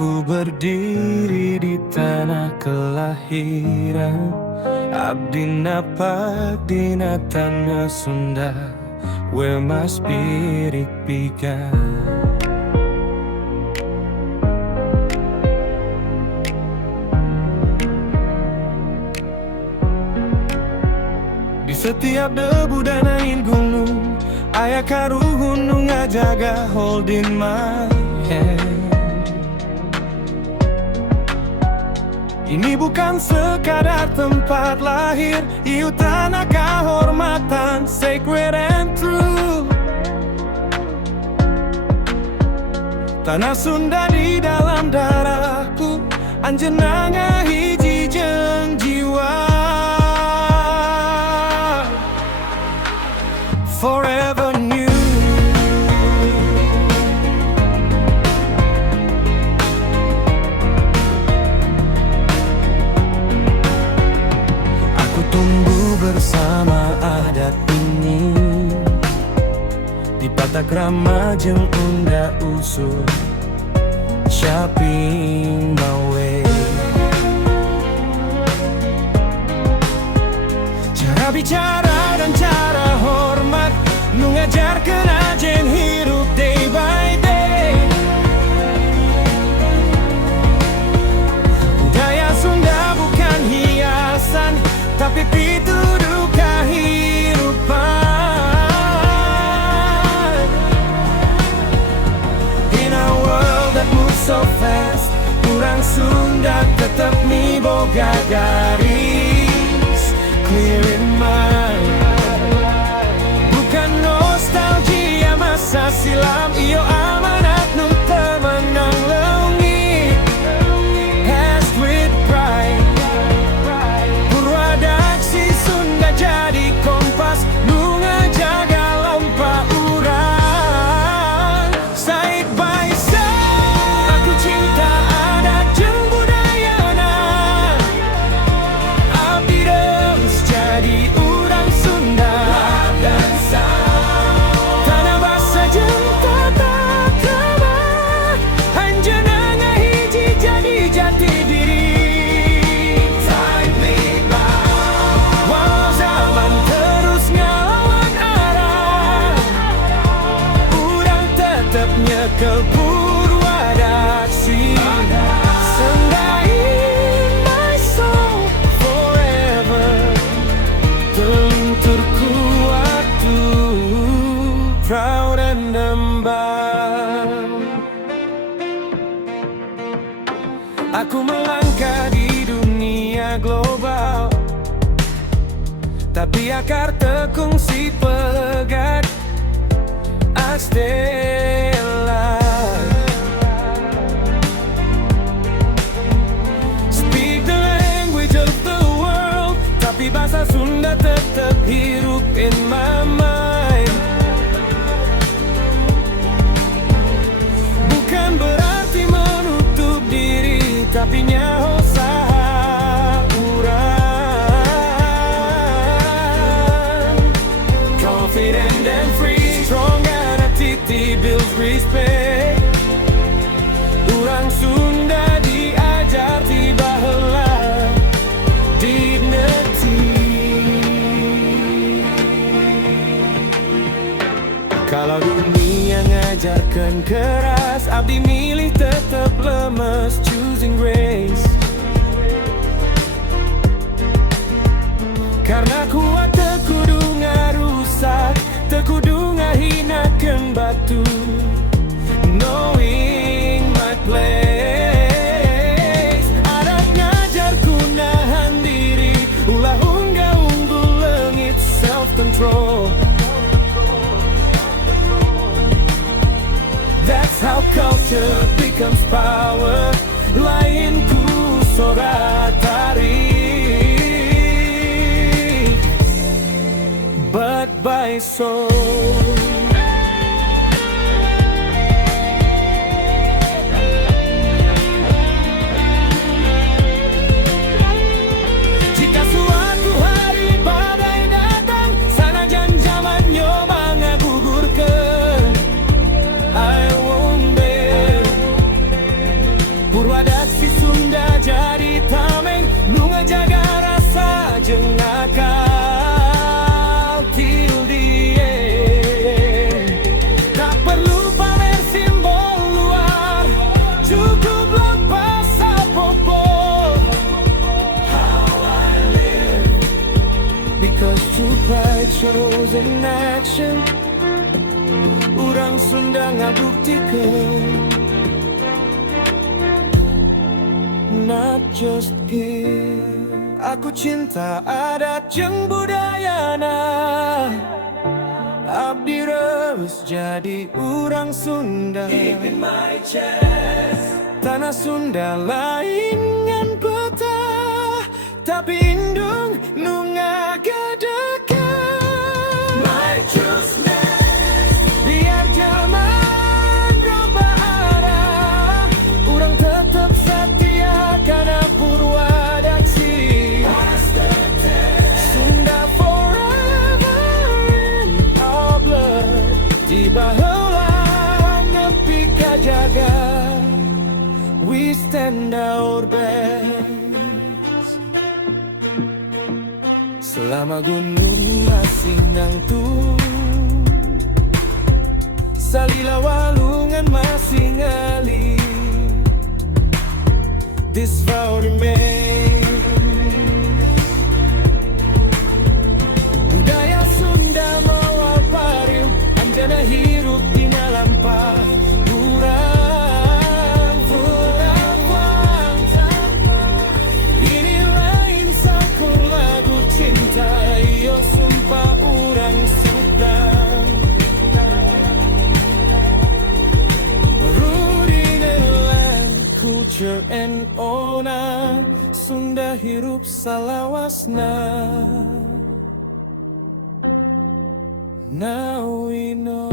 Aku berdiri di tanah kelahiran, abdi napa dina tanah Sunda, where my spirit began. Di setiap debu dan angin gunung, aya karuhun nu ngajaga holding my hand. Ini bukan sekadar tempat lahir, ieu tanah kahormatan, sacred and true. Tanah Sunda di dalam darahku, anjeunna ngahiji jeung jiwa. Forever new. Aku tumbuh bersama adat ini, di patakrama jeung unda usul, shaping my way. Cara bicara dan cara hormat nu ngajarkeun ajen hirup day by day. Budaya Sunda bukan hiasan, tapi pituduh kahirupan. In a world that moves so fast, urang Sunda tetep miboga garis clear in mind. Bukan nostalgia masa silam, iyo amanat nu teu meunang leungit. Past with pride, Purwadaksi Sunda jadi kompas nu ngajaga lampah urang. Side by side, aku cinta adat jeung budayana, abdi deus jadi urang Sunda. Tanah basa jeung tata krama, anjeunna ngahiji jadi jati diri. Time lead by, walau zaman terus ngalawan arah, urang tetep nyekel Purwadaksi. Sunda in my soul forever, terluntur waktu, proud and humble. Aku melangkah di dunia global, tapi akar tekung si pegat. I stay alive. Speak the language of the world, tapi bahasa Sunda tetap hidup in my mind. Bukan berarti menutup diri, tapi nyaho saha urang. Confident and free, strong and attitude builds respect. Urang Sunda diajar ti baheula dignity. Kalau dunia ngajarkeun keras, abdi milih tetep lemes, choosing grace. Karena kuat teu kudu ngarusak, teu kudu ngahinakeun batu. Knowing my place, adat ngajarku nahan diri, ulah unggah unggul leungit self control. That's how culture becomes power. Lain ku sorat tarik, but by soul. Jika suatu hari badai datang, sanajan zaman nyoba ngagugurkeun, I won't bend. Cause true pride shows in action. Urang Sunda ngabuktikan, not just give. Aku cinta adat jeung budayana, abdi reueus jadi urang Sunda. Deep in my chest, tanah Sunda lain ngan peta, tapi indung nu ngagedekeun. My trueness, biar zaman berubah arah, urang tetep setia kana purwadaksi. Sunda forever in our blood, di baheula nepi ka jaga. We stand our best. Selama gunung masih nangtung, salila walungan masih ngalih, this vow remains. Budaya Sunda mawal pariu, anjana hirup dina lampah. Culture and honor, Sunda hirup salawasna. Now we know.